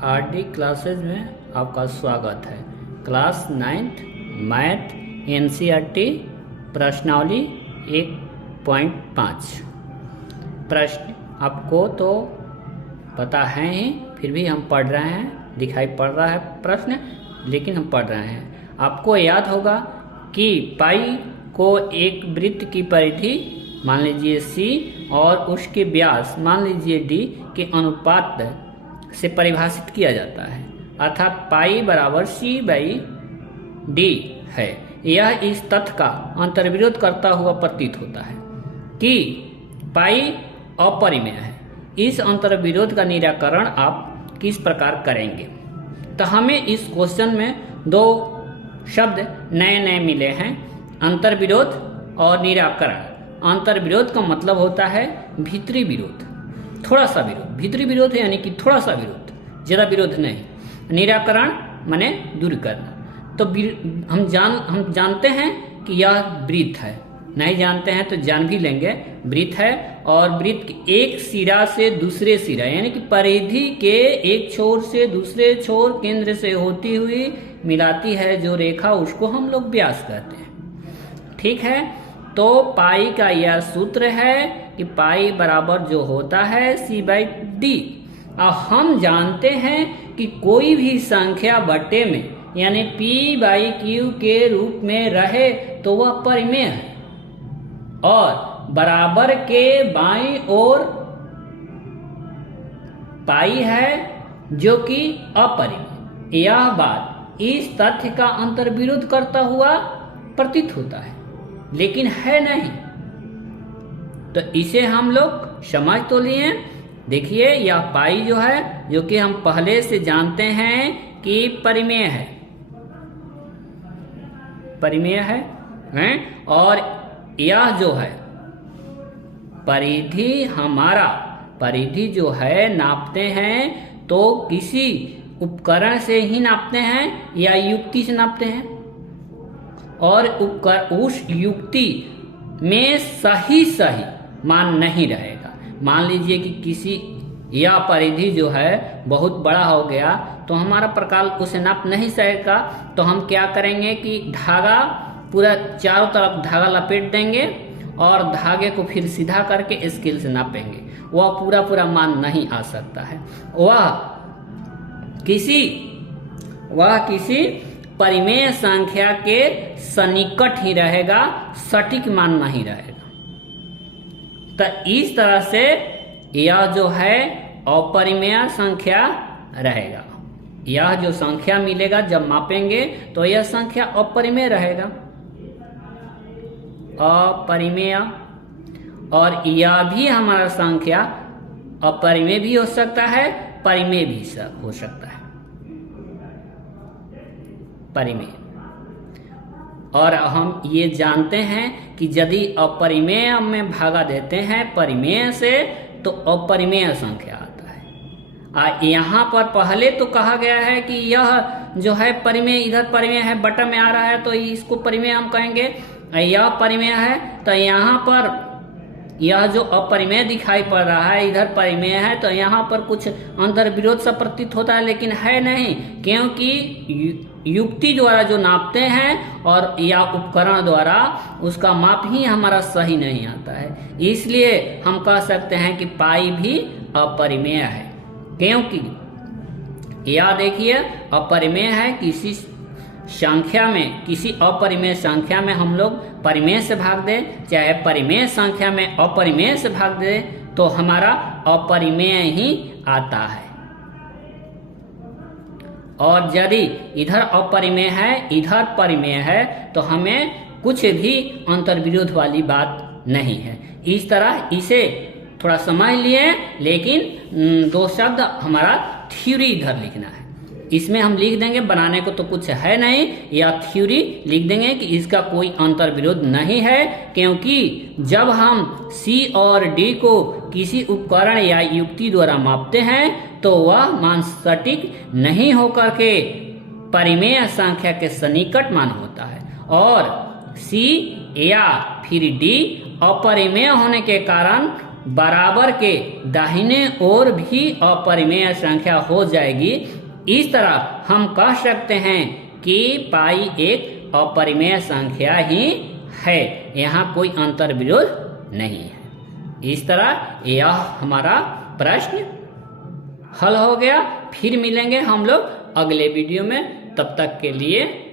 RD classes में आपका स्वागत है। क्लास 9th मैथ एनसीईआरटी प्रश्नावली 1.5 प्रश्न आपको तो पता है ही, फिर भी हम पढ़ रहे हैं। दिखाई पड़ रहा है प्रश्न, लेकिन हम पढ़ रहे हैं। आपको याद होगा कि पाई को एक वृत्त की परिधि मान लीजिए सी और उसके व्यास मान लीजिए डी के अनुपात से परिभाषित किया जाता है, अर्थात पाई बराबर सी बाई डी है। यह इस तथ्य का अंतर्विरोध करता हुआ प्रतीत होता है कि पाई अपरिमेय है। इस अंतर्विरोध का निराकरण आप किस प्रकार करेंगे? तो हमें इस क्वेश्चन में दो शब्द नए नए मिले हैं, अंतर्विरोध और निराकरण। अंतर्विरोध का मतलब होता है भीतरी विरोध, थोड़ा सा विरोध। भीतरी विरोध है यानी कि थोड़ा सा विरोध, ज़्यादा विरोध नहीं। निराकरण माने दूर करना। तो हम जानते हैं कि यह वृत्त है, नहीं जानते हैं तो जान भी लेंगे। वृत्त है और वृत्त एक सिरा से दूसरे सिरा यानी कि परिधि के एक छोर से दूसरे छोर केंद्र से होती हुई मिलाती है जो रेखा, उसको हम लोग व्यास कहते हैं। ठीक है, तो पाई का यह सूत्र है कि पाई बराबर जो होता है सी बाई डी। अब हम जानते हैं कि कोई भी संख्या बट्टे में यानी पी बाई क्यू के रूप में रहे तो वह परिमेय है, और बराबर के बाईं ओर पाई है जो कि अपरिमेय। यह बात इस तथ्य का अंतर्विरोध करता हुआ प्रतीत होता है, लेकिन है नहीं। तो इसे हम लोग समझ तो लिए। देखिए, यह पाई जो है, जो कि हम पहले से जानते हैं कि परिमेय है, परिमेय है। और यह जो है परिधि, हमारा परिधि जो है नापते हैं तो किसी उपकरण से ही नापते हैं या युक्ति से नापते हैं, और उस युक्ति में सही मान नहीं रहेगा। मान लीजिए कि किसी यह परिधि जो है बहुत बड़ा हो गया तो हमारा प्रकार उसे नाप नहीं सकेगा। तो हम क्या करेंगे कि धागा पूरा चारों तरफ धागा लपेट देंगे और धागे को फिर सीधा करके स्केल से नापेंगे। वह पूरा मान नहीं आ सकता है। वह किसी परिमेय संख्या के सन्निकट ही रहेगा, सटीक मान नहीं रहेगा। तो इस तरह से यह जो है अपरिमेय संख्या रहेगा। यह जो संख्या मिलेगा जब मापेंगे तो यह संख्या अपरिमेय रहेगा, अपरिमेय। और यह भी हमारा संख्या अपरिमेय भी हो सकता है, परिमेय भी हो सकता है, परिमेय। और हम ये जानते हैं कि यदि अपरिमेय में भागा देते हैं परिमेय से तो अपरिमेय संख्या आता है। यहाँ पर पहले तो कहा गया है कि यह जो है परिमेय, इधर परिमेय है, बटा में आ रहा है तो इसको परिमेय हम कहेंगे। यह परिमेय है तो यहाँ पर यह जो अपरिमेय दिखाई पड़ रहा है इधर परिमेय है, तो यहाँ पर कुछ अंतर विरोध सा प्रतीत होता है, लेकिन है नहीं, क्योंकि युक्ति द्वारा जो नापते हैं और या उपकरण द्वारा उसका माप ही हमारा सही नहीं आता है। इसलिए हम कह सकते हैं कि पाई भी अपरिमेय है, क्योंकि यह देखिए अपरिमेय है। किसी संख्या में, किसी अपरिमेय संख्या में हम लोग परिमेय से भाग दें, चाहे परिमेय संख्या में अपरिमेय से भाग दें, तो हमारा अपरिमेय ही आता है। और यदि इधर अपरिमेय है इधर परिमेय है तो हमें कुछ भी अंतर्विरोध वाली बात नहीं है। इस तरह इसे थोड़ा समझ लिए, लेकिन दो शब्द हमारा थ्योरी इधर लिखना है। इसमें हम लिख देंगे, बनाने को तो कुछ है नहीं, या थ्योरी लिख देंगे कि इसका कोई अंतर्विरोध नहीं है, क्योंकि जब हम सी और डी को किसी उपकरण या युक्ति द्वारा मापते हैं तो वह मान सटीक नहीं होकर के परिमेय संख्या के सन्निकट मान होता है, और सी या फिर डी अपरिमेय होने के कारण बराबर के दाहिने ओर भी अपरिमेय संख्या हो जाएगी। इस तरह हम कह सकते हैं कि पाई एक अपरिमेय संख्या ही है, यहाँ कोई अंतर विरोध नहीं है। इस तरह यह हमारा प्रश्न हल हो गया। फिर मिलेंगे हम लोग अगले वीडियो में, तब तक के लिए